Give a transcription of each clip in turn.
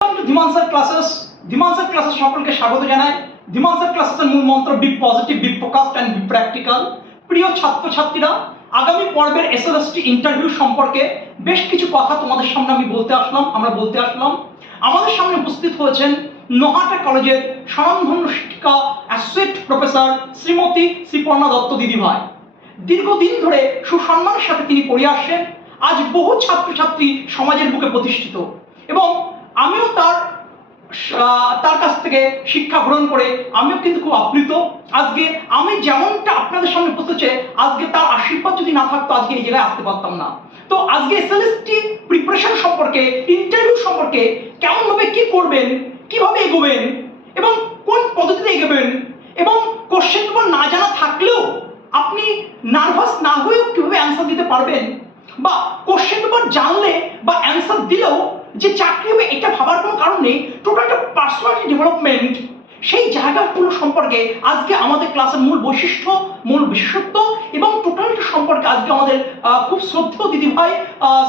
ধীমান sir classes সকলকে স্বাগত জানাই। ধীমান স্যার ক্লাসেসের মূল মন্ত্র be positive, be focused and be practical. প্রিয় ছাত্রছাত্রীরা, আগামী পর্বের এসএলএসটি ইন্টারভিউ সম্পর্কে বেশ কিছু কথা তোমাদের সামনে আমরা বলতে আসলাম। আমাদের সামনে উপস্থিত হয়েছেন নহাটা কলেজের স্বনামধন্য শিক্ষিকা অ্যাসোসিয়েট প্রফেসর শ্রীমতী শ্রীপর্ণা দত্ত দিদিভাই। দীর্ঘদিন ধরে সুসম্মানের সাথে তিনি পড়িয়ে আসছেন। আজ বহু ছাত্রছাত্রী সমাজের বুকে প্রতিষ্ঠিত এবং আমিও তার কাছ থেকে শিক্ষা গ্রহণ করে আমিও কিন্তু খুব আপ্লুত। আজকে আমি যেমনটা আপনাদের সামনে উপস্থিত, আজকে তার আশীর্বাদ যদি না থাকতো আজকে এই জায়গায় আসতে পারতাম না। তো আজকে এসএলএসটি প্রিপারেশন সম্পর্কে, ইন্টারভিউ সম্পর্কে, কেমনভাবে কি করবেন, কিভাবে এগোবেন এবং কোন পদ্ধতিতে এগোবেন এবং কোশ্চেন পেপার না জানা থাকলেও আপনি নার্ভাস না হয়েও কিভাবে অ্যান্সার দিতে পারবেন, বা কোশ্চেন পেপার জানলে বা অ্যান্সার দিলেও যে চাকরি হবে এটা ভাবার কোনো কারণ নেই। টোটাল একটা পার্সোনালিটি ডেভেলপমেন্ট, সেই জায়গাগুলো সম্পর্কে আজকে আমাদের ক্লাসের মূল বৈশিষ্ট্য, মূল বিশেষত্ব এবং টোটালটা সম্পর্কে আজকে আমাদের খুব শ্রদ্ধেয় দিদিভাই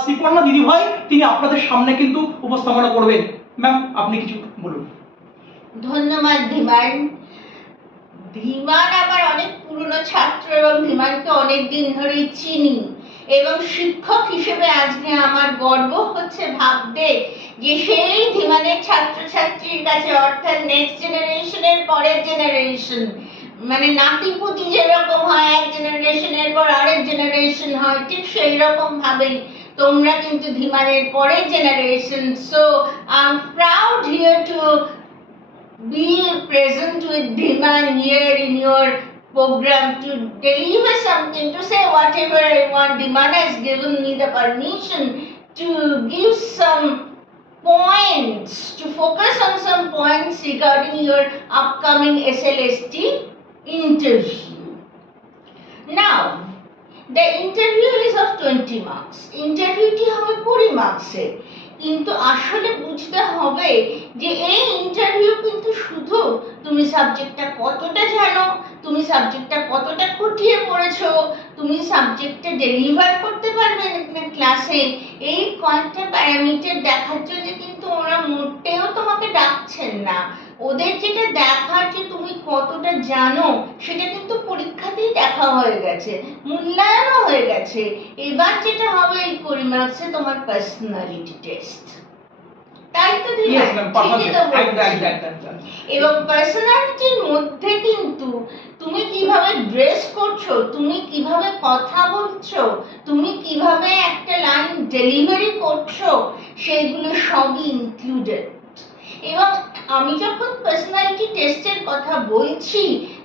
শ্রীপর্ণা দিদিভাই তিনি আপনাদের সামনে কিন্তু উপস্থাপনা করবেন। ম্যাম, আপনি কিছু বলুন। ধন্যবাদ ধীমান। ধীমান আমার অনেক পুরনো ছাত্র এবং ধীমানকে অনেক দিন ধরেই চিনি এবং শিক্ষক হিসেবে আজকে আমার গর্ব হচ্ছে ভাবতে যে সেই ধীমানের ছাত্রছাত্রীর কাছে, অর্থাৎ নেক্সট জেনারেশনের পরের জেনারেশন, মানে নাতিপুতি যেরকম হয় এক জেনারেশনের পর আরেক জেনারেশন হয়, ঠিক সেই রকম ভাবেই তোমরা কিন্তু ধীমানের পরের generation. So I am proud here two be present with Dhiman here in your program to deliver something, to say whatever I want. Dhiman has given me the permission to give some points, to focus on some points regarding your upcoming SLST interview. Now, the interview is of 20 marks. Interview টি হবে 20 মার্কসের। কিন্তু আসলে বুঝতে হবে যে এই interview কিন্তু শুধু তুমি সাবজেক্টটা কতটা জানো, তুমি সাবজেক্টটা কতটা খুঁটিয়ে পড়েছো, তুমি সাবজেক্টটা ডেলিভার করতে পারবে ক্লাসে, এই কয়েকটা প্যারামিটার দেখার জন্য কিন্তু ওরা মোটেও তোমাকে ডাকছেন না। ওদের যেটা দেখার যে তুমি কতটা জানো সেটা কিন্তু পরীক্ষাতেই দেখা হয়ে গেছে, মূল্যায়নও হয়ে গেছে। এবার যেটা হবে এই 20 মার্কসে তোমার পার্সোনালিটি টেস্ট, তাই তো? এবং পার্সোনালিটির মধ্যে কিন্তু তুমি কিভাবে ড্রেস করছো, তুমি কিভাবে কথা বলছো, তুমি কিভাবে একটা লাইন ডেলিভারি করছো, সেগুলো সবই ইনক্লুডেড। এবং আমি যখন পার্সোনালিটি টেস্টের কথা বলছি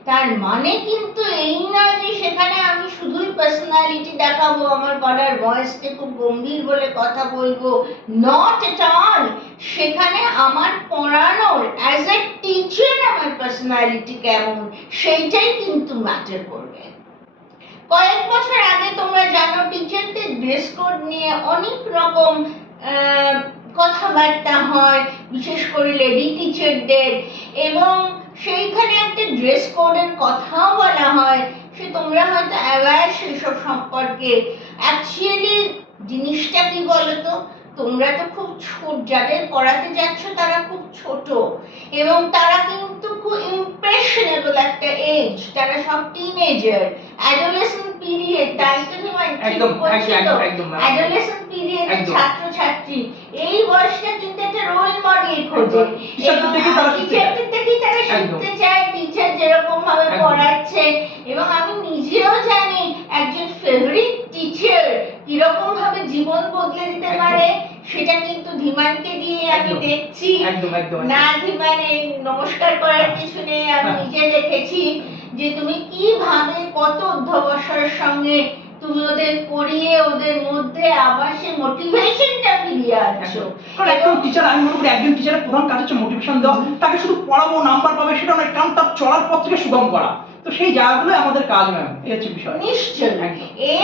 তার মানে কিন্তু এই নয় যে সেখানে আমি শুধুই পার্সোনালিটি দেখাবো, আমার গলার ভয়েসকে খুব গম্ভীর বলে কথা বলবো, নট এট অল। সেখানে আমার পড়ানোর অ্যাজ এ টিচার আমার পার্সোনালিটি কেমন সেইটাই কিন্তু ম্যাটার করবে। কয়েক বছর আগে তোমরা জানো টিচারদের ড্রেস কোড নিয়ে অনেক রকম কথাবার্তা হয়, বিশেষ করে লেডি টিচারদের, এবং সেইখানে একটা ড্রেস কোডের কথাও বলা হয়। সে তোমরা হয়তো অ্যাওয়্যার সেসব সম্পর্কে। অ্যাকচুয়ালি জিনিসটা কি বলতো, তোমরা তো খুব ছোট, যাদের পড়াতে যাচ্ছ তারা খুব ছোট এবং তারা কিন্তু খুব ইমপ্রেশনেবল একটা এজ, তারা সব টিনেজার, অ্যাডোলেসেন্ট পিরিয়ড, তাই তো? অ্যাডোলেসেন্ট পিরিয়ডের ছাত্রছাত্রী এই বয়সটা কিন্তু একটা রোল মডেল খোঁজে, টিচারদের দেখেই তারা শিখতে চায় টিচার যেরকম ভাবে পড়াচ্ছে। এবং আমি নিজেও জানি একজন ফেভারিট টিচার কিরকম ভাবে জীবন বদলে দিতে পারে, সেটা কিন্তু ধীমানকে দিয়ে আমি দেখছি। না ধীমানে নমস্কার করার কিছু নেই, আমি নিজে দেখেছি যে তুমি কিভাবে কত অধ্যবসায়ের সঙ্গে তুমি ওদের পড়িয়ে ওদের মধ্যে আবার সেই মোটিভেশনটা ফিরিয়ে আনছো। কারণ একজন টিচার, আমি মনে করি একজন টিচারের প্রধান কাজ হচ্ছে মোটিভেশন দেওয়া। তাকে শুধু পড়াবো, নাম্বার পাবে সেটা নয়, কারণ তার চলার পথকে সুগম করা। তো সেই জায়গাগুলো আমাদের কাজ, ম্যাম, এই হচ্ছে বিষয়। নিশ্চয়ই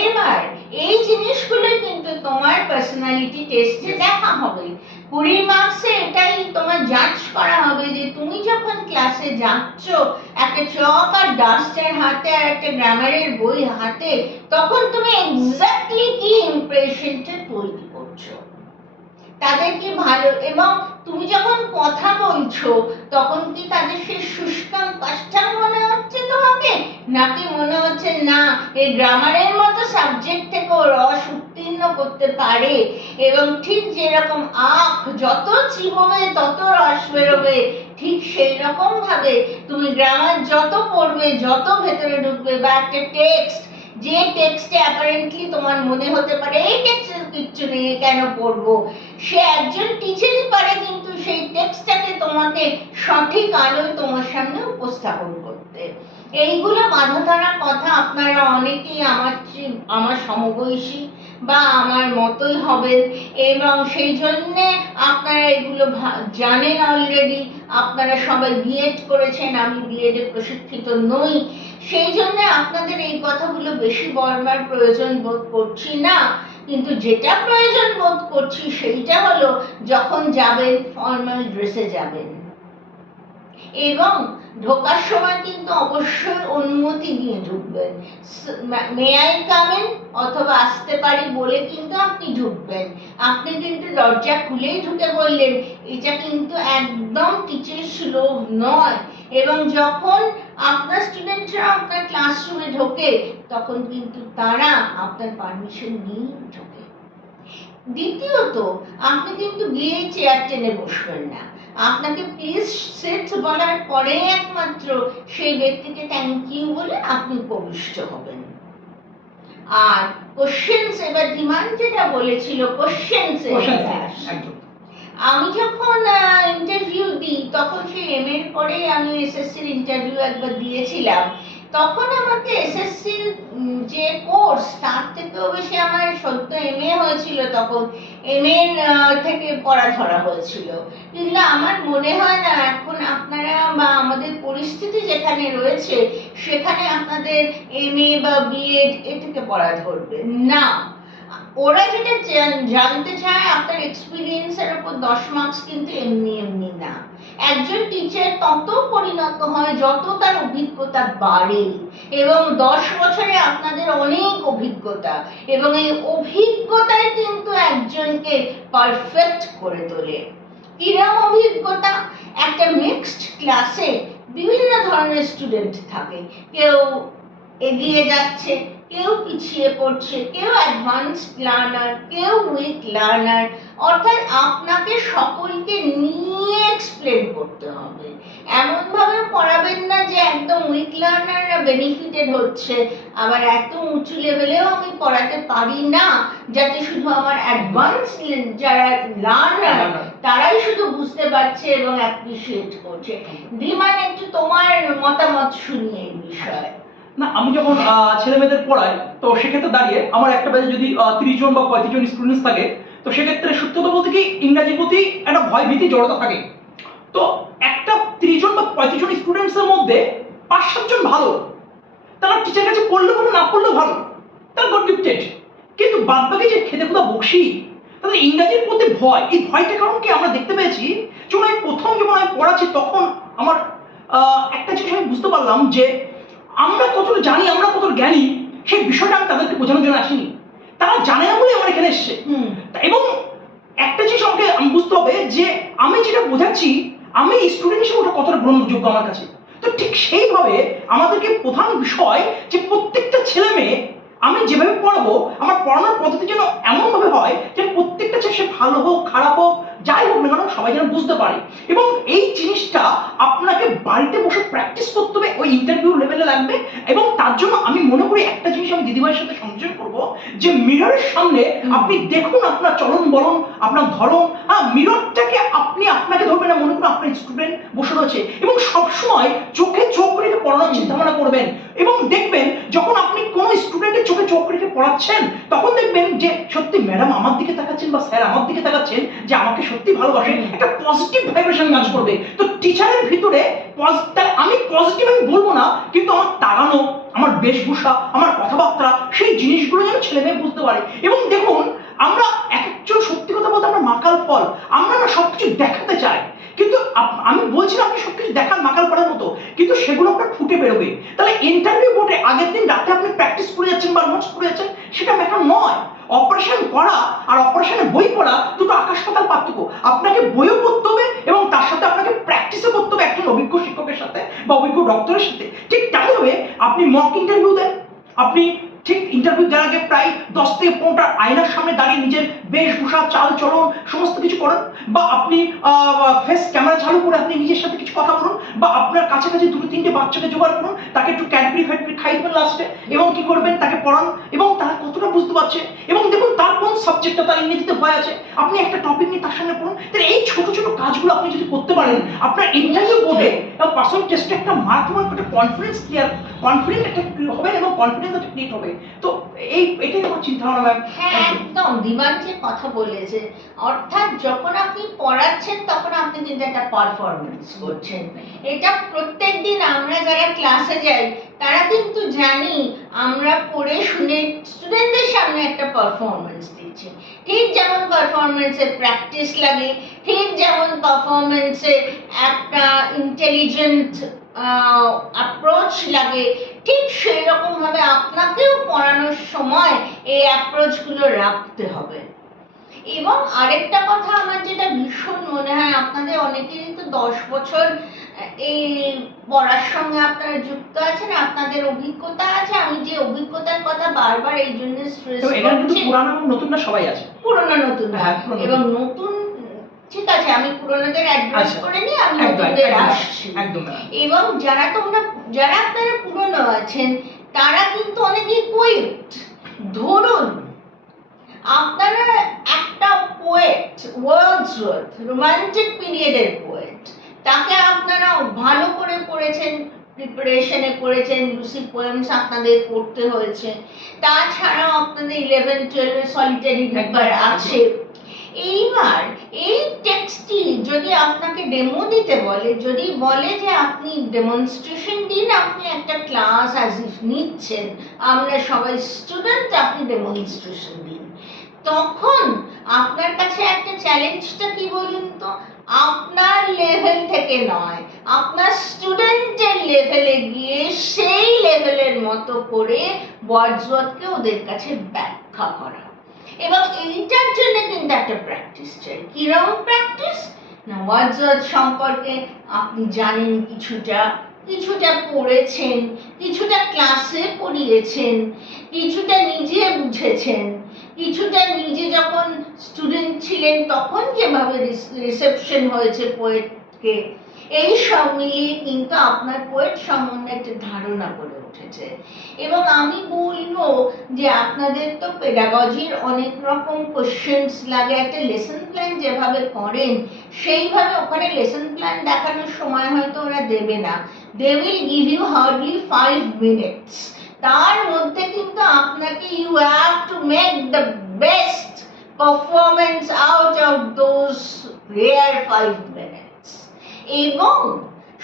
এবার এই জিনিসগুলো কিন্তু তোমার পার্সোনালিটি টেস্টে দেখা হবে। 20 মার্কসে এটাই তোমার জাজ করা হবে যে তুমি যখন ক্লাসে যাচ্ছ একটা চক আর ডাস্টার হাতে আর একটা গ্রামারের বই হাতে, তখন তুমি এক্স্যাক্টলি কি ইমপ্রেশনটা তৈরি করছো, তাদেরকে ভালো এবং তুমি যখন কথা বলছো তখন কি তাদের সেই শুষ্কাম কাষ্ঠাং মনে হচ্ছে তোমাকে, নাকি মনে হচ্ছে না এই গ্রামারের মতো সাবজেক্ট থেকে ও রস উত্তীর্ণ করতে পারে, এবং ঠিক যেরকম আখ যত চিবোবে তত রস বেরোবে, ঠিক সেই রকম ভাবে তুমি গ্রামার যত পড়বে, যত ভেতরে ঢুকবে, বা একটা টেক্সট, যে টেক্সটে অ্যাপারেন্টলি তোমার মনে হতে পারে এই টেক্সটের কিচ্ছু নেই কেন পড়বো, সে একজন টিচারই পারে কিন্তু সেই টেক্সটটাকে তোমাকে সঠিক আলোয় তোমার সামনে উপস্থাপন করতে। এইগুলো বাঁধা ধরা কথা আপনারা অনেকেই আমার সমবয়সী বা আমার মতোই হবেন, এবং সেই জন্যে আপনারা এগুলো জানেন অলরেডি। আপনারা সবাই বিএড করেছেন, আমি বিএডে প্রশিক্ষিত নই, সেই জন্য আপনাদের এই কথাগুলো বেশি বলবার প্রয়োজন বোধ করছি না। কিন্তু যেটা প্রয়োজন বোধ করছি সেইটা হলো, যখন যাবেন ফর্মাল ড্রেসে যাবেন, এবং ঢোকার সময় কিন্তু অবশ্যই অনুমতি দিয়ে ঢুকবেন। মে আই কাম ইন অথবা আসতে পারি বলে কিন্তু আপনি ঢুকবেন। আপনি কিন্তু দরজা খুলেই ঢুকে বললেন, এটা কিন্তু একদম টিচার সুলভ নয়। এবং যখন আপনার স্টুডেন্টরা আপনার ক্লাসরুমে ঢোকে তখন কিন্তু তারা আপনার পারমিশন নিয়ে ঢোকে। দ্বিতীয়ত, আপনি কিন্তু গিয়ে চেয়ার টেনে বসবেন না, আপনাকে প্লিজ সিট বলার পরে একমাত্র সেই ব্যক্তিকে থ্যাংক ইউ বলে আপনি উপবিষ্ট হবেন। আর কোশ্চেনস, এবার ডিমান্ড যেটা বলেছিল কোশ্চেনস, আমি যখন ইন্টারভিউ দিই তখন সেই এম এর পরে আমি এসএসসির ইন্টারভিউ একবার দিয়েছিলাম, তখন আমাকে এসএসসির যে কোর্স তার থেকেও বেশি আমার সদ্য এম এ হয়েছিল, তখন এম এর থেকে পড়া ধরা হয়েছিল। কিন্তু আমার মনে হয় না এখন আপনারা বা আমাদের পরিস্থিতি যেখানে রয়েছে সেখানে আপনাদের এম এ বা বিএড এ থেকে পড়া ধরবে না। ওরা যেটা জানতে চায় আপনার এক্সপিরিয়েন্সের উপর 10 মার্কস কিন্তু এমনি এমনি না। একজন টিচার তত পরিণত হয় যত তার অভিজ্ঞতা বাড়ে, এবং 10 বছরে আপনাদের অনেক অভিজ্ঞতা, এবং এই অভিজ্ঞতাই কিন্তু একজনকে পারফেক্ট করে তোলে। কিরম অভিজ্ঞতা? একটা মিক্সড ক্লাসে বিভিন্ন ধরনের স্টুডেন্ট থাকে, কেউ এগিয়ে যাচ্ছে, কেউ পিছিয়ে পড়ছে, কেউ অ্যাডভান্সড লার্নার, কেউ উইক লার্নার, অর্থাৎ আপনাকে সকলকে নিয়ে এক্সপ্লেন করতে হবে। এমন ভাবে পড়াবেন না যে একদম উইক লার্নাররা বেনিফিটেড হচ্ছে, আবার এত উঁচু লেভেলেও আমি পড়াতে পারি না যাতে শুধু আমার অ্যাডভান্স যারা লার্নার তারাই শুধু বুঝতে পারছে এবং অ্যাপ্রিশিয়েট করছে। ধীমান, একটু তোমার মতামত শুনি এই বিষয়ে। না, আমি যখন ছেলে মেয়েদের পড়াই তো সেক্ষেত্রে দাঁড়িয়ে আমার একটা ব্যাচে যদি 30 জন বা 35 জন স্টুডেন্টস থাকে, তো সেক্ষেত্রে সত্য কথা বলতে কি ইংরাজির প্রতি একটা ভয় ভীতি জড়তা থাকে। তো একটা 30 জন বা 35 জন স্টুডেন্টস এর মধ্যে 5-7 জন ভালো, তারা টিচার কাছে পড়লে ভালো, না পড়লেও ভালো, তারা গড গিফটেড। কিন্তু বাদ বাকি যে খেতে খোদা বসি, তাদের ইংরাজির প্রতি ভয়, এই ভয়টার কারণ কি আমরা দেখতে পেয়েছি, যখন আমি প্রথম পড়াচ্ছি তখন আমার একটা জিনিস আমি বুঝতে পারলাম যে আমরা কতটা জানি, আমরা কতটা জ্ঞানী, সেই বিষয়টা আমি তাদেরকে বোঝানোর জন্য আসিনি, তারা জানে না বলে আমার এখানে এসছে। এবং একটা জিনিস আমাকে বুঝতে হবে যে আমি যেটা বোঝাচ্ছি আমি স্টুডেন্ট হিসেবে ওটা কতটা গ্রহণযোগ্য আমার কাছে। তো ঠিক সেইভাবে আমাদেরকে প্রধান বিষয় যে প্রত্যেকটা ছেলে মেয়ে আমি যেভাবে পড়াবো, আমার পড়ানোর পদ্ধতি যেন এমনভাবে হয় যে প্রত্যেকটা ছেলে সে ভালো হোক খারাপ হোক যাই হোক না কেন সবাই যেন বুঝতে পারে। এবং এই জিনিসটা আপনাকে বাড়িতে বসে প্র্যাকটিস করতে হবে, ওই ইন্টারভিউ লেভেলে লাগবে। এবং তার জন্য আমি মনে করি একটা জিনিস আমি দিদিভাইয়ের সাথে সংযোজন করব, যে মিররের সামনে আপনি দেখুন আপনার চলন বলন, আপনার ধরন, মিররটাকে আপনি আপনাকে ধরবেন না, মনে করুন আপনার স্টুডেন্ট বসে রয়েছে, এবং সবসময় চোখে চোখ রেখে পড়ানোর চিন্তা ভাবনা করবেন। এবং দেখবেন যখন আপনি কোনো স্টুডেন্টের চোখে চোখ রেখে পড়াচ্ছেন তখন দেখবেন যে সত্যি ম্যাডাম আমার দিকে তাকাচ্ছেন বা স্যার আমার দিকে তাকাচ্ছেন, যে আমাকে সত্যি ভালোবাসে, একটা পজিটিভ ভাইব্রেশন কাজ করবে। তো টিচারের ভিতরে আমি পজিটিভ আমি বলবো না, কিন্তু আমার তাড়ানো, আমার বেশভূষা, আমার কথাবার্তা, সেই জিনিসগুলো যেন ছেলে মেয়ে বুঝতে পারে। এবং দেখুন আমরা একজন সত্যি কথা বলতে আমরা মাকাল ফল, আমরা না সবকিছু দেখাতে চাই, কিন্তু আমি বলছি না আপনি সবকিছু দেখান নাকাল করার মতো, কিন্তু সেগুলো আপনার ফুটে বেরোবে। তাহলে ইন্টারভিউ বোর্ডে আগের দিন রাতে আপনি প্র্যাকটিস করে যাচ্ছেন বা নোটস করে যাচ্ছেন, সেটা ম্যাটার নয়। অপারেশন করা আর অপারেশনে বই পড়া দুটো আকাশ পাতাল পার্থক্য। আপনাকে বইও পড়তে হবে এবং তার সাথে আপনাকে প্র্যাকটিসও করতে হবে একজন অভিজ্ঞ শিক্ষকের সাথে বা অভিজ্ঞ ডক্টরের সাথে। ঠিক তেমনভাবে আপনি মক ইন্টারভিউ দেন, আপনি ঠিক ইন্টারভিউ দেওয়ার আগে প্রায় 10 থেকে 15টা আয়নার সামনে দাঁড়িয়ে নিজের বেশভূষা চাল চলন সমস্ত কিছু করেন, বা আপনি ফেস ক্যামেরা চালু করে আপনি নিজের সাথে কিছু কথা বলুন, বা আপনার কাছাকাছি 2-3টে বাচ্চাকে জোগাড় করুন, তাকে একটু ক্যাডবেরি ফ্যাডবেরি খাই দেবেন লাস্টে, এবং কি করবেন তাকে পড়ান এবং তারা কতটা বুঝতে পারছে, এবং দেখুন তার কোন সাবজেক্টটা তার ইংরেজিতে ভয় আছে, আপনি একটা টপিক নিয়ে তার সামনে পড়ুন। তাহলে এই ছোট ছোট কাজগুলো আপনি যদি করতে পারেন, আপনার ইন্টারভিউ বোর্ডে এবং পার্সোনাল টেস্টে একটা মারাত্মক একটা কনফিডেন্ট একটা হবেন এবং কনফিডেন্স একটা ক্রিয়েট হবে। তো এটাই আমার চিন্তা ভাবনা ম্যাম। হ্যাঁ, একদম দিমান যে কথা বলেছে, অর্থাৎ যখন আপনি পড়াচ্ছেন তখন আপনি কিন্তু একটা পারফরমেন্স করছেন। এটা প্রত্যেকদিন আমরা যারা ক্লাসে যাই তারা কিন্তু জানি আমরা পড়ে শুনে স্টুডেন্টদের সামনে একটা পারফরমেন্স দিচ্ছি। ঠিক যেমন পারফরমেন্সে প্র্যাকটিস লাগে, ঠিক যেমন পারফরমেন্সে একটা ইন্টেলিজেন্ট অ্যাপ্রোচ লাগে, ঠিক সেই রকম ভাবে আপনাকেও পড়ানোর সময় এই অ্যাপ্রোচগুলো রাখতে হবে। এবং আরেকটা কথা আমার যেটা ভীষণ মনে হয়, আপনাদের অনেকেরই তো 10 বছর এই পড়ার সঙ্গে আপনারা যুক্ত আছেন, আপনাদের অভিজ্ঞতা আছে। আমি যে অভিজ্ঞতার কথা বারবার এই জন্য স্ট্রেস করছি, পুরানো এবং নতুনরা সবাই আছে, পুরনো নতুন এবং এবং নতুন, ঠিক আছে আমি পুরনোদের অ্যাড্রেস করে নিই, আমি নতুনদের আসছি। এবং যারা আপনারা পুরনো আছেন তারা কিন্তু অনেকে ইকুইপড। ধরুন আপনারা একটা পোয়েট, ওয়ার্ডসওয়ার্থ, রোমান্টিক পিরিয়ডের পোয়েট, তাকে আপনারা ভালো করে পড়েছেন, প্রিপারেশনে করেছেন, লুসি পোয়েমস আপনাদের পড়তে হয়েছে, তাছাড়াও আপনাদের 11-12 সলিটারি রিভার আছে। এইবার এই টেক্সটটি যদি আপনাকে ডেমো দিতে বলে, যদি বলে যে আপনি ডেমনস্ট্রেশন দিন, আপনি একটা ক্লাস অ্যাজ ইফ নিচ্ছেন, আমরা সবাই স্টুডেন্ট, আপনি ডেমনস্ট্রেশন দিন, তখন আপনার কাছে একটা চ্যালেঞ্জটা কি বলুন তো, আপনার লেভেল থেকে নয়, আপনার স্টুডেন্টের লেভেলে গিয়ে সেই লেভেলের মতো করে ওয়ার্ডসওয়ার্থকে ওদের কাছে ব্যাখ্যা করা। এবং এইটার জন্য কিন্তু একটা প্র্যাকটিস চাই। কিরকম প্র্যাকটিস না, ওয়ার্ডসওয়ার্থ সম্পর্কে আপনি জানেন, কিছুটা পড়েছেন, কিছুটা ক্লাসে পড়িয়েছেন, কিছুটা নিজে বুঝেছেন, কিছুটা নিজে যখন স্টুডেন্ট ছিলেন তখন যেভাবে রিসেপশন হয়েছে পোয়েটকে, এই সব মিলিয়ে কিন্তু আপনার পোয়েট সম্বন্ধে একটা ধারণা গড়ে উঠেছে। এবং আমি বলবো যে আপনাদের তো পেডাগজির অনেক রকম কোশ্চেন্স লাগে, একটা লেসন প্ল্যান যেভাবে করেন সেইভাবে ওখানে লেসন প্ল্যান দেখানোর সময় হয়তো ওরা দেবে না, they will give you hardly 5 minutes. তার মধ্যে কিন্তু আপনাকে you have to make the best performance out of those rare 5 minutes. এবং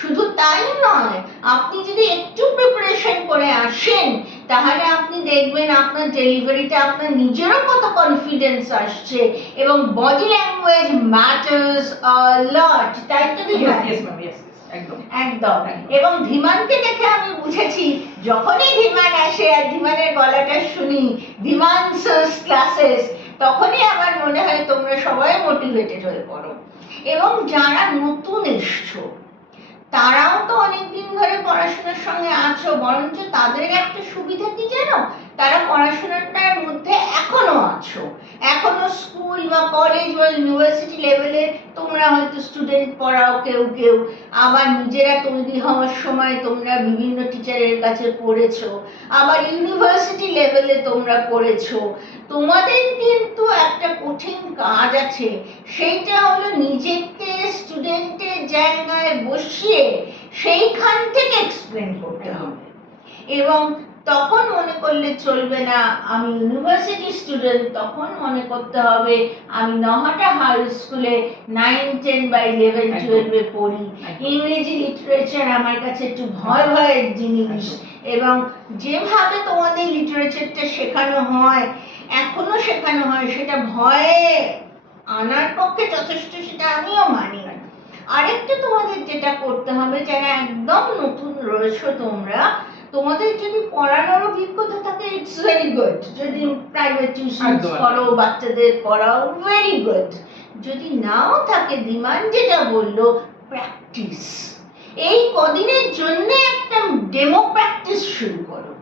শুধু তাই নয়, আপনি যদি একটু প্রিপারেশন করে আসেন তাহলে আপনি দেখবেন আপনার ডেলিভারিটা আপনার নিজেরও কত কনফিডেন্স আসছে, এবং বডি ল্যাঙ্গুয়েজ ম্যাটার্স আ লট, তাই তো? একদম। এবং ধীমানকে দেখে আমি বুঝেছি, যখনই ধীমান আসে আর ধীমানের গলাটা শুনি, ধীমান স্যারস ক্লাসেস, তখনই আমার মনে হয় তোমরা সবাই মোটিভেটেড হয়ে পড়ো। এবং যারা নতুন এসছো তারাও তো অনেকদিন ধরে পড়াশোনার সঙ্গে আছো, বরঞ্চ তাদের একটা সুবিধা কি জানো, তারা পড়াশোনাটার মধ্যে এখনো আছো, এখনো স্কুল বা কলেজ বা ইউনিভার্সিটি লেভেলে তোমরা হয়তো স্টুডেন্ট পড়াও কেউ, আবার নিজেরা তৈরি হওয়ার সময় তোমরা বিভিন্ন টিচারের কাছে পড়েছো, আবার ইউনিভার্সিটি লেভেলে তোমরা পড়েছো। তোমাদের কিন্তু একটা কঠিন কাজ আছে, সেইটা হলো নিজেকে স্টুডেন্টের জায়গায় বসিয়ে সেইখান থেকে এক্সপ্লেন করতে হবে। এবং তখন মনে করলে চলবে না আমি ইউনিভার্সিটি স্টুডেন্ট, তখন মনে করতে হবে আমি নহাটা হাই স্কুলে 9, 10 বা 11-12 পড়ি, ইংরেজি লিটারেচার আমার কাছে একটু ভয়ের জিনিস, এবং যেভাবে তোমাদের লিটারেচারটা শেখানো হয়, এখনো শেখানো হয়, সেটা ভয়ে আনার পক্ষে যথেষ্ট, সেটা আমিও মানি। আরেকটা তোমাদের যেটা করতে হবে, যারা একদম নতুন রয়েছো তোমরা, তোমাদের যদি পড়ানোর অভিজ্ঞতা থাকে ইটস ভেরি গুড, যদি প্রাইভেট টিউশন করো, বাচ্চাদের পড়াও, ভেরি গুড। যদি নাও থাকে, ধীমান যেটা বললো, প্র্যাকটিস। এই কদিনের জন্য একটা ডেমো প্র্যাকটিস শুরু করো।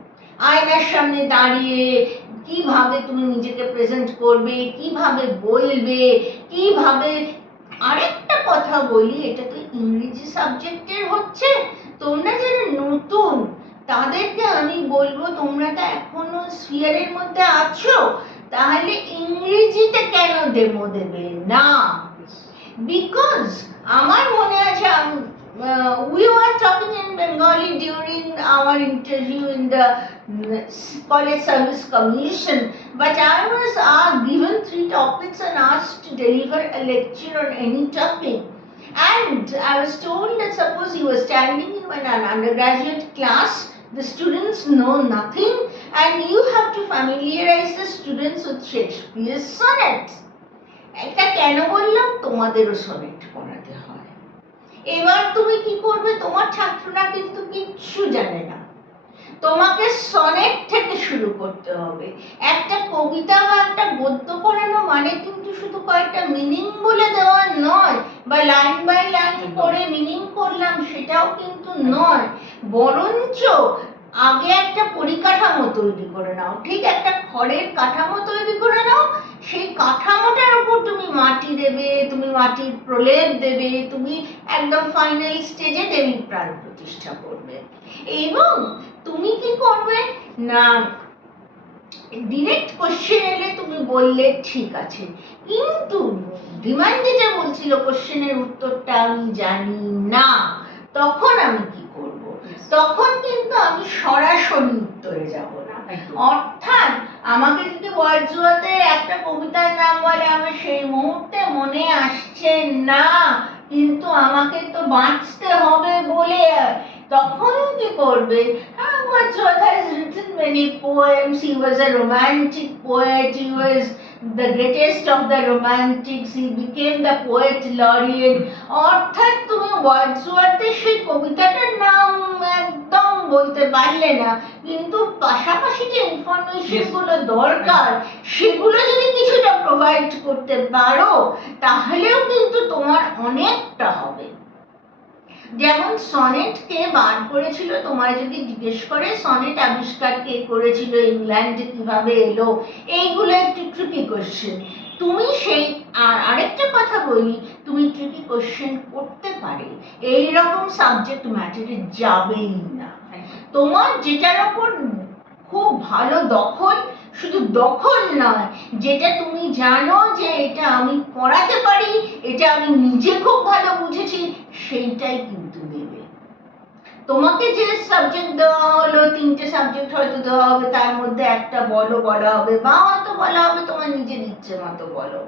আয়নার সামনে দাঁড়িয়ে কিভাবে তুমি নিজেকে প্রেজেন্ট করবে, কিভাবে বলবে, কিভাবে। আরেকটা কথা বলি, এটা তো ইংরেজি সাবজেক্টের হচ্ছে, তোমরা যারা নতুন তাদেরকে আমি বলবো, তোমরা তো এখনো স্ফিয়ারের মধ্যে আছো, তাহলে ইংরেজিতে কেন ডেমো দেবে না? বিকজ আমার মনে আছে, we were talking in Bengali during our interview in the College Service Commission, but I was given 3 topics and asked to deliver a lecture on any topic. And I was told that suppose you were standing in an undergraduate class, the students know nothing, and you have to familiarize the students with Shakespeare's sonnets. এটা কেন বললাম? তোমাদেরও sonnet পড়াতে হয়। এবার তুমি কি করবে? তোমার ছাত্ররা কিন্তু কিচ্ছু জানে না, তোমাকে সনেট থেকে শুরু করতে হবে। একটা কবিতা বা একটা গদ্য পড়ানো মানে কিন্তু শুধু কয়েকটা মিনিং বলে দেওয়া নয়, বা লাইন বাই লাইন পড়ে মিনিং করলাম, সেটাও কিন্তু নয়। বরঞ্চ আগে একটা পরিকাঠামো তৈরি করে নাও, ঠিক একটা খড়ের কাঠামো তৈরি করে নাও। সেই কাঠামোটার উপর তুমি মাটি দেবে, তুমি মাটির প্রলেপ দেবে, তুমি একদম ফাইনাল স্টেজে দেবীর প্রাণ প্রতিষ্ঠা করবে। এবং তুমি কি করবে না, ডিরেক্ট কোশ্চেন এলে তুমি বললে ঠিক আছে, কিন্তু ধীমান যেটা বলছিল কোশ্চেনের উত্তরটা আমি জানি না, তখন আমি কি করব? তখন কিন্তু আমি সরাসরি উত্তরে যাব না। অর্থাৎ আমাকে যদি ওয়ার্ডসওয়ার্থের একটা কবিতার নাম বলে, আমার সেই মুহূর্তে মনে আসছে না, কিন্তু আমাকে তো বাঁচতে হবে বলে, তখন কি করবে? Wordsworth has written many poems. He was a romantic poet. He was the greatest of the romantics. He became the poet laureate. অর্থাৎ তুমি ওয়ার্ডসওয়ার্থের সেই কবিতাটার নাম একদম বলতে পারলে না, কিন্তু পাশাপাশি যে ইনফরমেশন গুলো দরকার সেগুলো যদি কিছুটা প্রোভাইড করতে পারো, তাহলেও কিন্তু তোমার অনেকটা হবে। যেমন সনেট কে বার করেছিল, তোমায় যদি জিজ্ঞেস করে সনেট আবিষ্কার কে করেছিল, ইংল্যান্ডে কিভাবে এলো, এইগুলো একটু ট্রিকি কোশ্চেন। তুমি সেই আরেকটা কথা বলি, তুমি ট্রিকি কোশ্চেন করতে পারে এইরকম সাবজেক্ট ম্যাটারে যাবেই না। তোমার যেটার ওপর খুব ভালো দখল, শুধু দখল নয়, যেটা তুমি জানো যে এটা আমি পড়াতে পারি, এটা আমি নিজে খুব ভালো বুঝেছি, সেইটাই কিন্তু দেবে। তোমাকে যে সাবজেক্ট দেওয়া হলো, 3টে সাবজেক্ট হয়তো দেওয়া হবে, তার মধ্যে একটা বলা হবে, বা হয়তো বলা হবে তোমার নিজের ইচ্ছে মতো বলো।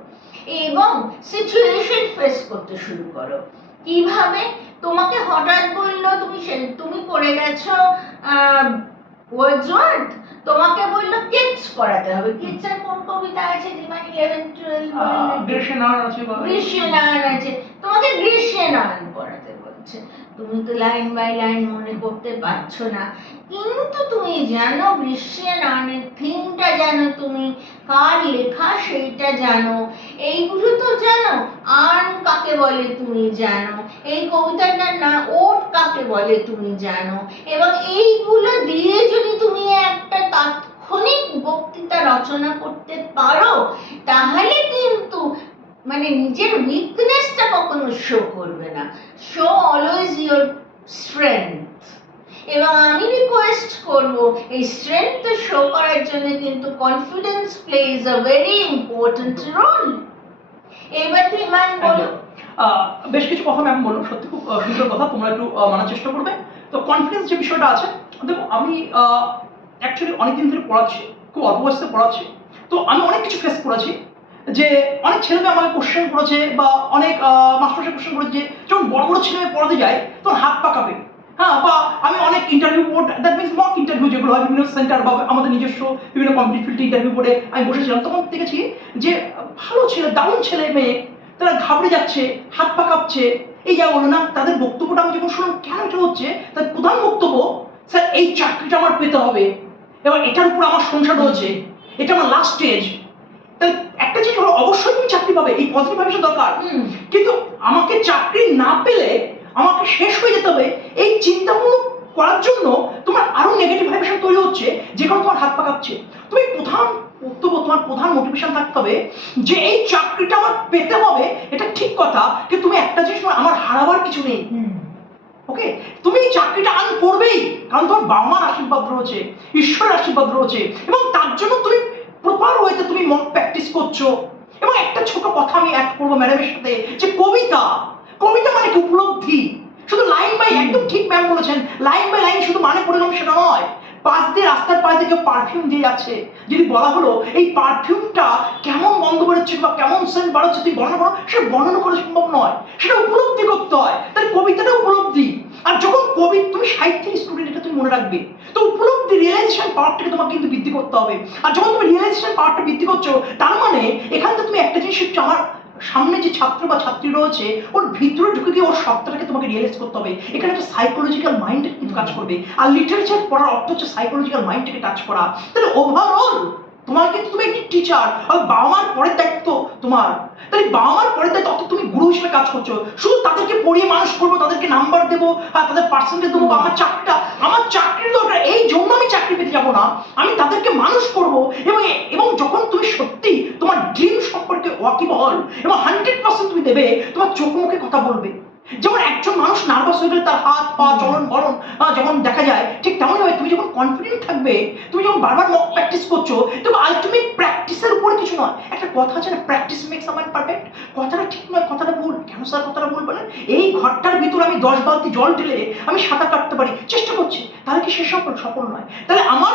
এবং সিচুয়েশন ফেস করতে শুরু করো। কিভাবে? তোমাকে হঠাৎ বললো তুমি পড়ে গেছো ওয়ার্ডসওয়ার্থ, তোমাকে বললো কিডস পড়াতে হবে। কিডস এর কোন কবিতা আছে? ধীমান 11, 12 গ্রীষ্মের নয়ন আছে, তোমাকে গ্রীষ্মের নয়ন পড়াতে বলছে। তুমি তো লাইন বাই লাইন মনে করতে পারছো না, কিন্তু তুমি জানো গ্রীষ্মের নয়নের থিমটা জানো, তুমি কার লেখা সেইটা জানো, এইগুলো তো জানো। আর্ন কাকে বলে তুমি জানো, এই কবিতাটার না ওট কাকে বলে তুমি জানো। এবং এইগুলো দিয়ে যদি তুমি একটা তাৎক্ষণিক বক্তৃতা রচনা করতে পারো, তাহলে কিন্তু মানে নিজের উইকনেসটা কখনো শো করবে না, শো অলওয়েজ ইওর স্ট্রেংথ। এবং আমি রিকোয়েস্ট করব, এই স্ট্রেংথ শো করার জন্য কিন্তু confidence plays a very important role. এবার ধীমান বলো। বেশ কিছু কথা ম্যাম বললো, সত্যি খুব সুন্দর কথা, তোমরা একটু মানার চেষ্টা করবে। তো কনফিডেন্স যে বিষয়টা আছে, দেখো আমি অ্যাকচুয়ালি অনেকদিন ধরে পড়াচ্ছি, খুব অল্প বয়সে পড়াচ্ছি, তো আমি অনেক কিছু ফেস করেছি। যে অনেক ছেলেমেয়ে আমাকে কোশ্চেন করেছে, বা অনেক মাস্টারসে কোশ্চেন করেছে, যখন বড় বড় ছেলেমেয়ে পড়াতে যায় তখন হাত পা কাঁপে। হ্যাঁ, বা আমি অনেক interview board, that means mock interview যেগুলো হয় বিভিন্ন সেন্টার বা আমাদের নিজস্ব বিভিন্ন কম্পিটিটিভ ফিল্ড ইন্টারভিউ বোর্ডে আমি বসেছিলাম, তখন দেখেছি যে ভালো ছেলে, দারুণ ছেলে মেয়ে, তারা ঘাবড়ে যাচ্ছে, হাত পা কাঁপছে। এই যা বলো না, তাদের বক্তব্যটা আমি যখন শুনলাম কেন এটা হচ্ছে, তার প্রধান বক্তব্য, স্যার এই চাকরিটা আমার পেতে হবে, এবার এটার উপর আমার সংসার রয়েছে, এটা আমার লাস্ট স্টেজ। তাহলে একটা জিনিস হলো, অবশ্যই তুমি চাকরি পাবে, এই পজিটিভ ভাইবস দরকার, কিন্তু আমাকে চাকরি না পেলে আমাকে শেষ হয়ে যেতে হবে, এই চিন্তাগুলো করার জন্য তোমার আরো নেগেটিভ ভাইব্রেশন তৈরি হচ্ছে, যেখানে তোমার হাত পা কাঁপছে। তুমি প্রধান বক্তব্য, তোমার প্রধান মোটিভেশন থাকতে হবে যে এই চাকরিটা আমার পেতে হবে, এটা ঠিক কথা, কিন্তু তুমি একটা জিনিস, আমার হারাবার কিছু নেই। ওকে, তুমি এই চাকরিটা আর্ন করবেই, কারণ তোমার বাবা মার আশীর্বাদ রয়েছে, ঈশ্বরের আশীর্বাদ রয়েছে, এবং তার জন্য তুমি প্রপার ওয়েতে তুমি মক প্র্যাকটিস করছো। এবং একটা ছোট কথা আমি অ্যাড করবো ম্যাডামের সাথে, যে কবিতা, কবিতা মানে কি উপলব্ধি, শুধু লাইন বাই, একদম ঠিক ম্যাম বলেছেন, লাইন বাই লাইন শুধু মানে পড়ে গেলাম সেটা নয়। পাশ দিয়ে, রাস্তার পাশ দিয়ে কেউ পারফিউম দিয়ে যাচ্ছে, যদি বলা হলো এই পারফিউমটা কেমন গন্ধ বেরোচ্ছে বা কেমন সেন্ট বাড়াচ্ছে, তুই বর্ণনা করো, সেটা বর্ণনা করা সম্ভব নয়, সেটা উপলব্ধি করতে হয়। তাহলে কবিতাটা উপলব্ধি। আর যখন কবি, তুমি সাহিত্যিক স্টুডেন্ট, এটা তুমি মনে রাখবে, তো উপলব্ধি, রিয়েলাইজেশন পাওয়ারটাকে তোমাকে কিন্তু বৃদ্ধি করতে হবে। আর যখন তুমি রিয়েলাইজেশন পাওয়ারটা বৃদ্ধি করছো, তার মানে এখান থেকে তুমি একটা জিনিস হচ্ছে, আমার সামনে যে ছাত্র বা ছাত্রী রয়েছে, ওর ভিতরে ঢুকে গিয়ে ওর সত্তাটাকে তোমাকে রিয়েলাইজ করতে হবে। এখানে একটা সাইকোলজিক্যাল মাইন্ড কিন্তু কাজ করবে, আর লিটারেচার পড়ার অর্থ হচ্ছে সাইকোলজিক্যাল মাইন্ডটাকে টাচ করা। তাহলে ওভারঅল তোমার কিন্তু, তুমি একটি টিচার, আর বাবা মার পরের দায়িত্ব তোমার। তাহলে বাবা মার পরের দায়িত্ব, অর্থাৎ তুমি গুরু হিসেবে কাজ করছো, শুধু তাদেরকে পড়িয়ে মানুষ করবো, তাদেরকে নাম্বার দেবো, আর তাদের পার্সেন্টেজ দেবো, বা আমার চাকরির দরকার, এই জন্য আমি চাকরি পেতে যাবো না, আমি তাদেরকে মানুষ করবো। এবং যখন তুমি সত্যি তোমার ড্রিম সম্পর্কে ওয়াকিবহল এবং 100% তুমি দেবে, তোমার চোখ মুখে কথা বলবে। যেমন একজন মানুষ নার্ভাস হয়ে গেলে তার হাত পা চলন বলন যেমন দেখা যায়, ঠিক তেমনই হবে তুমি যখন কনফিডেন্ট থাকবে, তুমি যখন বারবার মক প্র্যাকটিস করছো, তবে আলটিমেট প্র্যাকটিসের উপরে কিছু নয়। একটা কথা আছে না, practice makes a man perfect, কথাটা ঠিক নয়, কথাটা ভুল। কেন স্যার কথাটা ভুল বলেন? এই ঘরটার ভিতরে আমি 10 বালতি জল ঢেলে আমি সাঁতার কাটতে পারি, চেষ্টা করছি, তাহলে কি সে সফল নয়? তাহলে আমার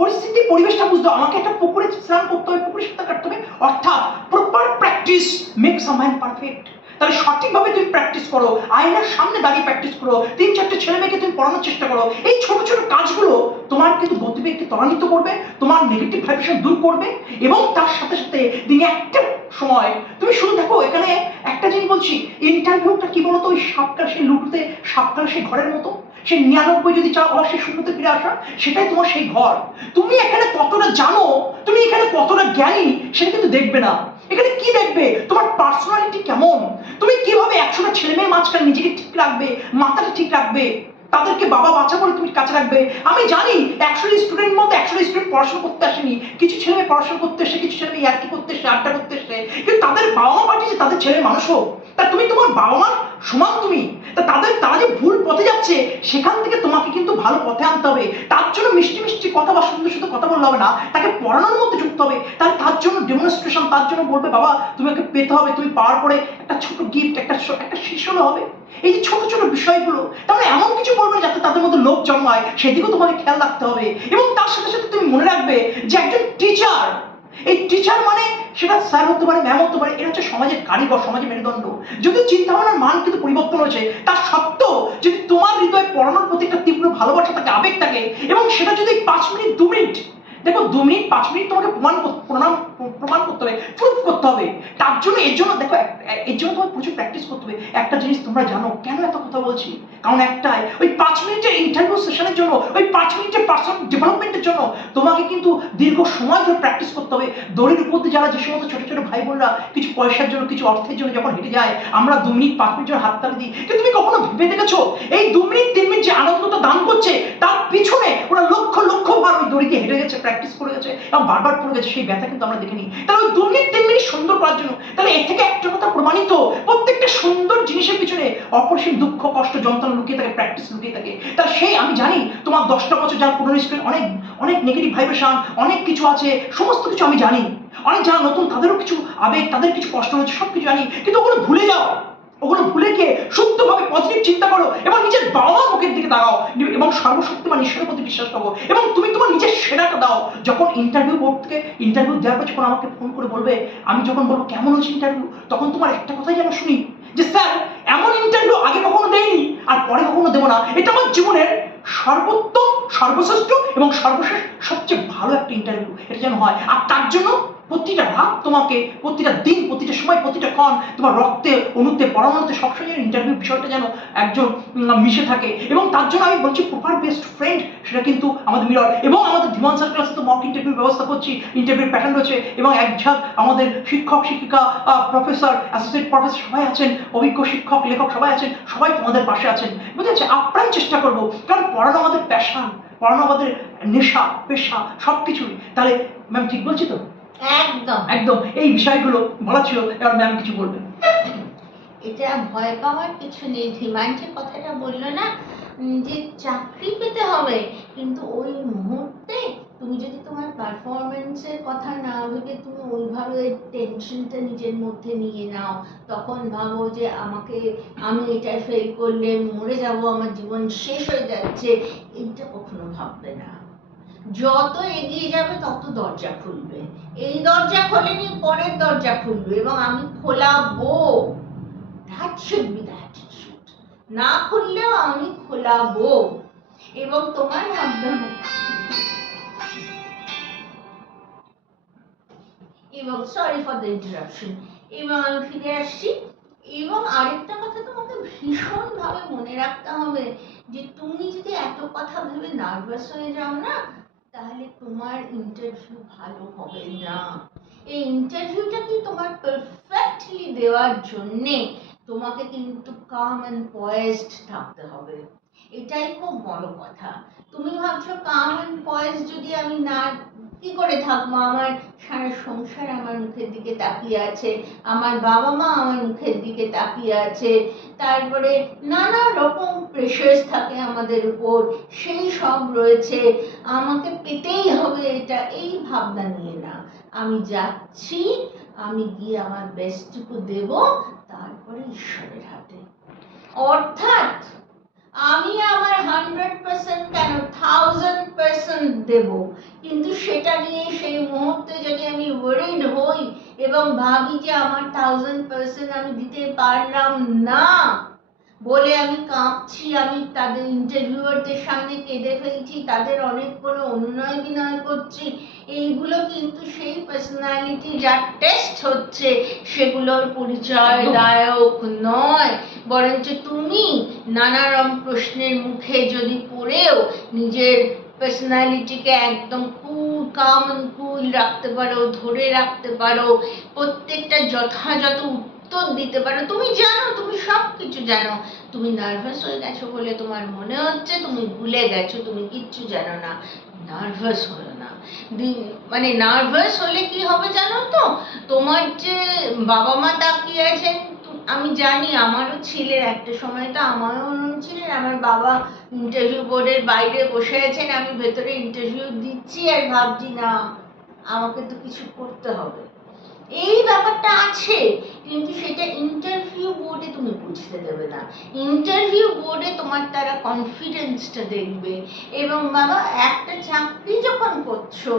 পরিস্থিতি, পরিবেশটা বুঝতে হবে, আমাকে একটা পুকুরে স্নান করতে হবে, পুকুরে সাঁতার কাটতে হবে, অর্থাৎ proper practice makes a man perfect. তাহলে সঠিকভাবে তুমি প্র্যাকটিস করো, আয়নার সামনে দাঁড়িয়ে প্র্যাকটিস করো, 3-4টে ছেলে মেয়েকে তুমি পড়ানোর চেষ্টা করো। এই ছোট ছোট কাজগুলো তোমার কিন্তু গতিবেগকে ত্বরান্বিত করবে, তোমার নেগেটিভ ভাইব্রেশন দূর করবে, এবং তার সাথে সাথে দিনে একটা সময় তুমি শুধু দেখো, এখানে একটা জিনিস বলছি, ইন্টারভিউটা কি বলতো, ওই সাপকাল, সেই লুটুতে সাপকাল সেই ঘরের মতো, সেই 99 যদি চাও আবার সেই শূন্যতে ফিরে আসা, সেটাই তোমার সেই ঘর। তুমি এখানে কতটা জানো, তুমি এখানে কতটা জ্ঞানী, সেটা কিন্তু দেখবে না। এখানে কি দেখবে, তোমার পার্সোনালিটি কেমন, তুমি কিভাবে 100টা ছেলে মেয়ের মাঝখানে নিজেকে ঠিক রাখবে, মাথাটা ঠিক রাখবে, তাদেরকে বাবা বাচ্চা বলে তুমি কাছে রাখবে। আমি জানি 100 স্টুডেন্ট মধ্যে 100 স্টুডেন্ট পড়াশোনা করতে আসেনি, কিছু ছেলে মেয়ে পড়াশোনা করতে এসে, কিছু ছেলে মেয়ে ইয়ার্কি করতে এসে, আড্ডা করতে এসে, কিন্তু তাদের বাবা মা পাঠিয়েছে তাদের ছেলে মানুষ হোক। তা তুমি তোমার বাবা মার সমান, তুমি তারা যে ভুল পথে যাচ্ছে, সেখান থেকে তোমাকে কিন্তু ভালো পথে আনতে হবে। তার জন্য মিষ্টি মিষ্টি কথা বা সুন্দর সুন্দর কথা বললে হবে না, তাকে পড়ানোর মধ্যে যুক্ত হবে। তার জন্য ডেমনস্ট্রেশন, তার জন্য বলবে বাবা তুমি ওকে পেতে হবে, তুমি পাওয়ার পরে একটা ছোট গিফট, একটা শিষ্য হবে। এই যে ছোট ছোট বিষয়গুলো, তাহলে এমন কিছু বলবে যাতে তাদের মধ্যে লোভ জন্মায়, সেদিকেও তোমাকে খেয়াল রাখতে হবে। এবং তার সাথে সাথে তুমি মনে রাখবে যে একজন টিচার, এই টিচার মানে সেটা স্যার হতে পারে, ম্যাম হতে পারে, এটা হচ্ছে সমাজের কারিগর, সমাজের মেরুদণ্ড। যদি চিন্তা ভাবনার মান কিন্তু পরিবর্তন হয়েছে, তার সত্ত্বেও যদি তোমার হৃদয়ে পড়ানোর প্রতি একটা তীব্র ভালোবাসা থাকে, আবেগ থাকে, এবং সেটা যদি 5 মিনিট 2 মিনিট, দেখো 2 মিনিট 5 মিনিট তোমাকে প্রমাণ করতে হবে, প্রুফ করতে হবে। তার জন্য এর জন্য দেখো, এর জন্য তোমাকে প্রচুর প্র্যাকটিস করতে হবে। একটা জিনিস তোমরা জানো কেন এত কথা বলছি, কারণ একটাই, ওই 5 মিনিটের ইন্টারভিউ সেশনের জন্য, ওই 5 মিনিটের পার্সোনাল ডেভেলপমেন্টের জন্য তোমাকে কিন্তু দীর্ঘ সময় ধরে প্র্যাকটিস করতে হবে। দড়ির উপর দিয়ে যারা যে সমস্ত ছোট ছোট ভাই বোনরা কিছু পয়সার জন্য, কিছু অর্থের জন্য যখন হেঁটে যায়, আমরা 2 মিনিট 5 মিনিট জন্য হাততালি দিই, কিন্তু তুমি কখনো ভেবে দেখেছো এই 2 মিনিট 3 মিনিট যে আনন্দটা দান করছে, তার পিছনে ওরা লক্ষ লক্ষ বার ওই দড়িতে হেঁটে গেছে, প্র্যাকটিস করে গেছে, এবং বারবার পড়ে গেছে, সেই ব্যথা কিন্তু আমরা দেখিনি। তাহলে ওই 2 মিনিট 3 মিনিট সুন্দর করার জন্য, তাহলে এর থেকে একটা কথা প্রমাণিত, প্রত্যেকটা সুন্দর জিনিসের পিছনে অপরিসীম দুঃখ, কষ্ট, যন্ত্রণা লুকিয়ে থাকে, প্র্যাকটিস লুকিয়ে থাকে। তার সেই আমি জানি তোমার 10টা বছর যারা পুরনো স্টুডেন্ট, অনেক অনেক নেগেটিভ ভাইব্রেশন, অনেক কিছু আছে, সমস্ত কিছু আমি জানি। অনেক যারা নতুন, তাদেরও কিছু আবেগ, তাদের কিছু কষ্ট হচ্ছে, সব কিছু জানি, কিন্তু ওগুলো ভুলে যাও। ওগুলো ভুলে গিয়ে শুদ্ধভাবে পজিটিভ চিন্তা করো, এবং নিজের বাবা মার মুখের দিকে দাঁড়াও, এবং সর্বশক্তিমান ঈশ্বরের প্রতি বিশ্বাস করো, এবং তুমি তোমার নিজের সেরাটা দাও। যখন ইন্টারভিউ বোর্ড থেকে ইন্টারভিউ দেওয়ার পর যখন আমাকে ফোন করে বলবে, আমি যখন বলবো কেমন হচ্ছে ইন্টারভিউ, তখন তোমার একটা কথাই যেন শুনি, যে স্যার এমন ইন্টারভিউ আগে কখনো দেয়নি, আর পরে কখনো দেবো না, এটা আমার জীবনের সর্বোত্তম, সর্বশ্রেষ্ঠ এবং সর্বশেষ সবচেয়ে ভালো একটা ইন্টারভিউ, এটা যেন হয়। আর তার জন্য প্রতিটা রাত তোমাকে, প্রতিটা দিন, প্রতিটা সময়, প্রতিটা ক্ষণ তোমার রক্তে অনুতে পরমাণুতে সবসময় ইন্টারভিউ বিষয়টা যেন একজন মিশে থাকে। এবং তার জন্য আমি বলছি প্রপার বেস্ট ফ্রেন্ড সেটা কিন্তু আমাদের মিরর। এবং আমাদের ধীমান স্যার ক্লাসে তো মক ইন্টারভিউ ব্যবস্থা করছি, ইন্টারভিউ প্যাটার্ন রয়েছে, এবং একঝাঁক আমাদের শিক্ষক শিক্ষিকা, প্রফেসর, অ্যাসোসিয়েট প্রফেসর সবাই আছেন, অভিজ্ঞ শিক্ষক লেখক সবাই আছেন, সবাই তোমাদের পাশে আছেন। বুঝতে পারছি, আপ্রাণ চেষ্টা করবো, কারণ পড়ানো আমাদের প্যাশন, পড়ানো আমাদের নেশা, পেশা সব কিছুই। তাহলে ম্যাম ঠিক বলছি তো? একদম একদম এই বিষয়গুলো বলা ছিল, এবার ম্যাম কিছু বলবেন। এটা ভয় পাওয়ার কিছু নেই। ধীমান যে কথাটা বললো না যে চাকরি পেতে হবে, কিন্তু ওই মুহূর্তে তুমি যদি তোমার পারফরমেন্সের কথা না ভেবে তুমি ওইভাবে টেনশনটা নিজের মধ্যে নিয়ে নাও, তখন ভাবো যে আমি এটা ফেল করলে মরে যাব, আমার জীবন শেষ হয়ে যাচ্ছে, এইটা কখনো ভাববে না। যত এগিয়ে যাবে তত দরজা খুলবে, এই দরজা খোলেনি পরের দরজা খুলবে, এবং আমি খোলাবো। That should be the attitude. না খুললেও আমি খোলাবো। এবং তোমার ভাবতে হবে, এবং সরি ফর দ্য ইন্টারাপশন, এবং আমি ফিরে আসছি। এবং আরেকটা কথা তোমাকে ভীষণ ভাবে মনে রাখতে হবে যে তুমি যদি এত কথা ভেবে নার্ভাস হয়ে যাও না, তাহলে তোমার ইন্টারভিউ ভালো হবে না। এই ইন্টারভিউটা কি তোমার পারফেক্টলি দেওয়ার জন্যে তোমাকে কিন্তু কাম অ্যান্ড পয়েজড থাকতে হবে। এটাই খুব বড় কথা। তুমি ভাবছো কাম অ্যান্ড পয়েজ যদি আমি না, কি করে থাকবো? আমার সারা সংসার আমার মুখের দিকে তাকিয়ে আছে, আমার বাবা মা আমার মুখের দিকে তাকিয়ে আছে, তারপরে নানা রকম প্রেশার্স থাকে আমাদের উপর, সেই সব রয়েছে, আমাকে পেতেই হবে এটা, এই ভাবনা নিয়ে না। আমি যাচ্ছি, আমি গিয়ে আমার বেস্টটুকু দেব, তারপরে ঈশ্বরের হাতে। অর্থাৎ আমি আমার 100% কেন 1000% দেব, কিন্তু সেটা নিয়ে সেই মুহূর্তে যদি আমি ওয়ারিড হই এবং ভাবি যে আমার 1000% আমি দিতে পারলাম না বলে আমি কাঁপছি, আমি তাদের ইন্টারভিউয়ারদের সামনে কেঁদে ফেলছি, তাদের অনেক কোনো অনুনয় বিনয় করছি, এইগুলো কিন্তু সেই পার্সোনালিটি যার টেস্ট হচ্ছে সেগুলোর পরিচয়দায়ক নয়। বরঞ্চ তুমি নানারকম প্রশ্নের মুখে যদি পড়েও নিজের পার্সোনালিটিকে একদম কাম এন্ড কুল রাখতে পারো, ধরে রাখতে পারো, প্রত্যেকটা যথাযথ উত্তর দিতে পারো, তুমি জানো, তুমি সব কিছু জানো, তুমি নার্ভাস হয়ে গেছো বলে তোমার মনে হচ্ছে তুমি ভুলে গেছো, তুমি কিচ্ছু জানো না। নার্ভাস হলো না। মানে নার্ভাস হলে কি হবে জানো তো, তোমার যে বাবা মা তাকিয়ে আছেন, আমি জানি, আমারও ছিলেন একটা সময়, তো আমারও ছিলেন, আমার বাবা ইন্টারভিউ বোর্ডের বাইরে বসে আছেন, আমি ভেতরে ইন্টারভিউ দিচ্ছি আর ভাবছি না আমাকে তো কিছু করতে হবে, এই ব্যাপারটা আছে। কিন্তু সেটা ইন্টারভিউ বোর্ডে তুমি বুঝতে দেবে না। ইন্টারভিউ বোর্ডে তোমার তারা কনফিডেন্সটা দেখবে। এবং বাবা, একটা চাকরি যখন করছো,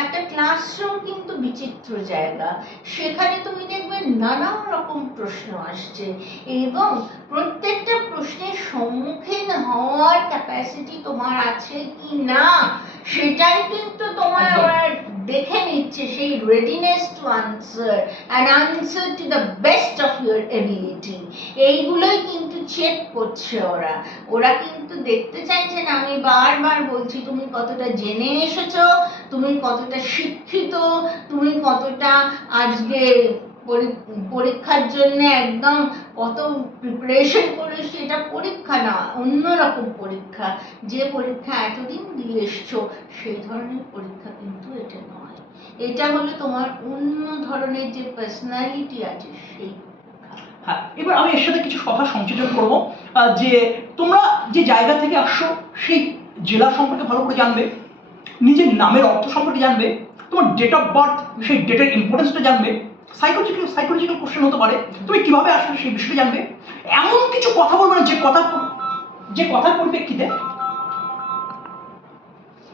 একটা ক্লাসরুম কিন্তু বিচিত্র জায়গা, সেখানে তুমি দেখবে নানা রকম প্রশ্ন আসছে, এবং প্রত্যেকটা প্রশ্নের সম্মুখীন হওয়ার ক্যাপাসিটি তোমার আছে কি না সেটাই কিন্তু তোমার দেখে নিচ্ছে, সেই readiness to answer and answer to the best of your ability, এইগুলোই কিন্তু চেক করছে ওরা কিন্তু দেখতে চাইছে না। আমি বারবার বলছি, তুমি কতটা জেনে এসেছো, তুমি কতটা শিক্ষিত, তুমি কতটা আজকে পরীক্ষার জন্য একদম কত প্রিপারেশন করেছো, এটা পরীক্ষা না, অন্যরকম পরীক্ষা। যে পরীক্ষা এতদিন দিয়ে এসছো সেই ধরনের পরীক্ষা কিন্তু এটা নয়, এটা হলো তোমার অন্য ধরনের যে পার্সোনালিটি আছে সেই। হ্যাঁ, এবার আমি এর সাথে কিছু কথা সংযোজন করবো, যে তোমরা যে জায়গা থেকে আসছো সেই জেলা সম্পর্কে ভালো করে জানবে, নিজের নামের অর্থ সম্পর্কে জানবে, তোমার ডেট অফ বার্থ সেই ডেটের ইম্পর্টেন্সটা জানবে, সাইকোলজিক্যাল কোশ্চেন হতে পারে, তুমি কিভাবে আসলে সেই বিষয়টা জানবে। এমন কিছু কথা বলবে না যে কথার পরিপ্রেক্ষিতে,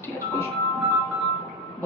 ঠিক আছে।